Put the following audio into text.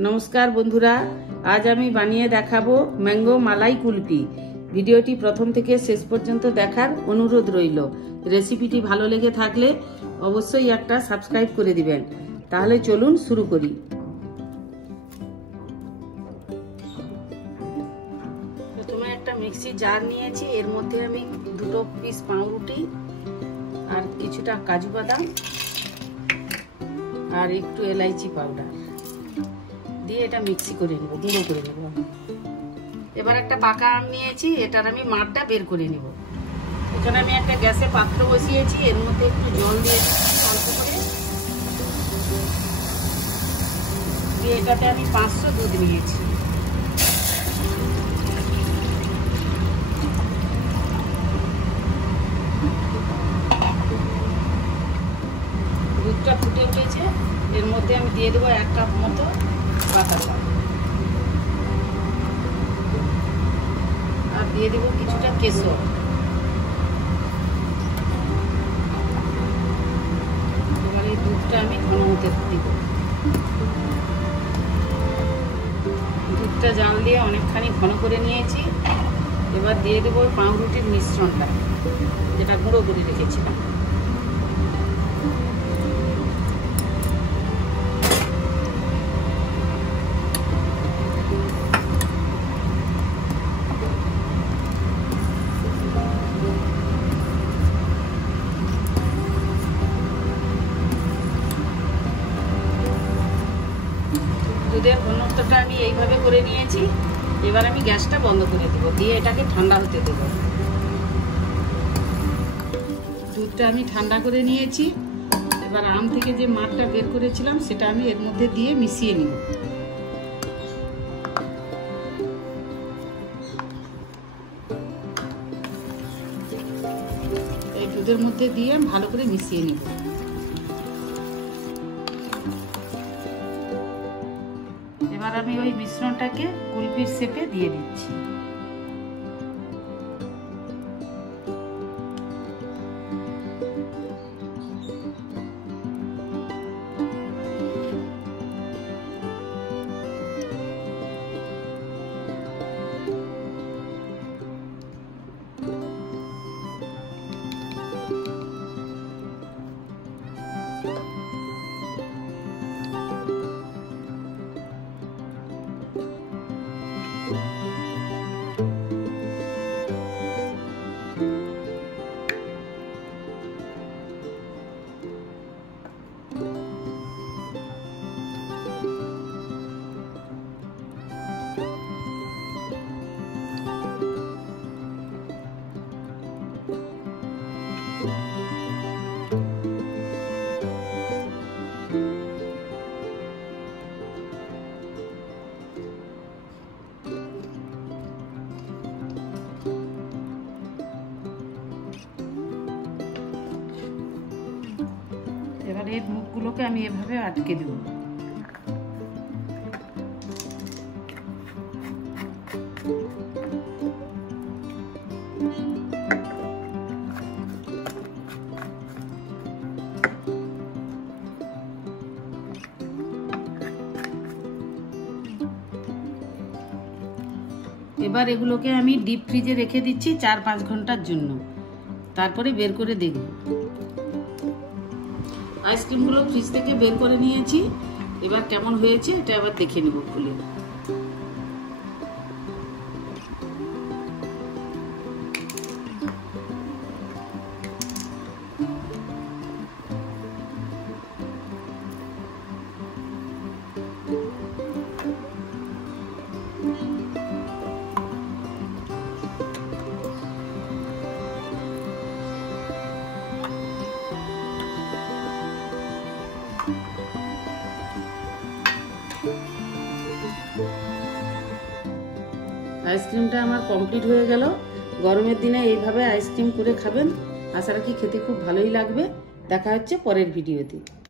नमस्कार बंधुरा आज आमी बानिये देखाबो मैंगो मालाई कुल्फी। भिडियोटी प्रथम थेके शेष पर्यन्त देखार अनुरोध रइलो। रेसिपिटी भालो लेगे थाकले अवश्यई एकटा सबस्क्राइब करे दिबेन। ताहले चलुन शुरू करी। प्रथमे एकटा मिक्सि जार नियेछि, एर मध्ये आमी दुटो पिस पाउरुटी और किछुटा काजू बादाम और एकटू एलाइची पाउडार দিয়ে এটা মিক্সি করে নেব, গুঁড়ো করে নেব। এবার একটা পাকা আম নিয়েছি, এটার আমি মাড়টা বের করে নেব। এখানে আমি একটা গ্যাসে পাত্র বসিয়েছি, এর মধ্যে একটু জল দিয়ে অল্প করে দিয়ে এটাতে আমি 500 দুধ নিয়েছি। দুধটা ফুটে উঠেছে, এর মধ্যে আমি দিয়ে দেবো 1 কাপ মতো বাতাসা আর দিয়ে দেবো কিছুটা কেশর। এবার এই দুধটা আমি ঘন হতে দিব। দুধটা জাল দিয়ে অনেকখানি ঘন করে নিয়েছি। এবার দিয়ে দেবো পাউরুটির মিশ্রণটা, যেটা গুঁড়ো করে রেখেছিলাম। দুধের ঘনত্বটা আমি এইভাবে করে নিয়েছি। এবার আমি গ্যাসটা বন্ধ করে দেব, দিয়ে এটাকে ঠান্ডা হতে দেব। দুধটা আমি ঠান্ডা করে নিয়েছি। এবার আম থেকে যে মাড়টা বের করেছিলাম সেটা আমি এর মধ্যে দিয়ে মিশিয়ে নিব। এই দুধের মধ্যে দিয়ে ভালো করে মিশিয়ে নিব। এবার আমি ওই মিশ্রণটাকে কুলফির শেপে দিয়ে দিচ্ছি। এবার এর মুখগুলোকে আমি এভাবে আটকে দেব। এবার এগুলোকে আমি ডিপ ফ্রিজে রেখে দিচ্ছি 4-5 ঘন্টার জন্য, তারপরে বের করে দেখব। আইসক্রিমগুলো ফ্রিজ থেকে বের করে নিয়েছি। এবার কেমন হয়েছে এটা আবার দেখে নিব খুলে। আইসক্রিমটা আমার কমপ্লিট হয়ে গেল। গরমের দিনে এইভাবে আইসক্রিম করে খাবেন, আশা রাখি খেতে খুব ভালোই লাগবে। দেখা হচ্ছে পরের ভিডিওতে।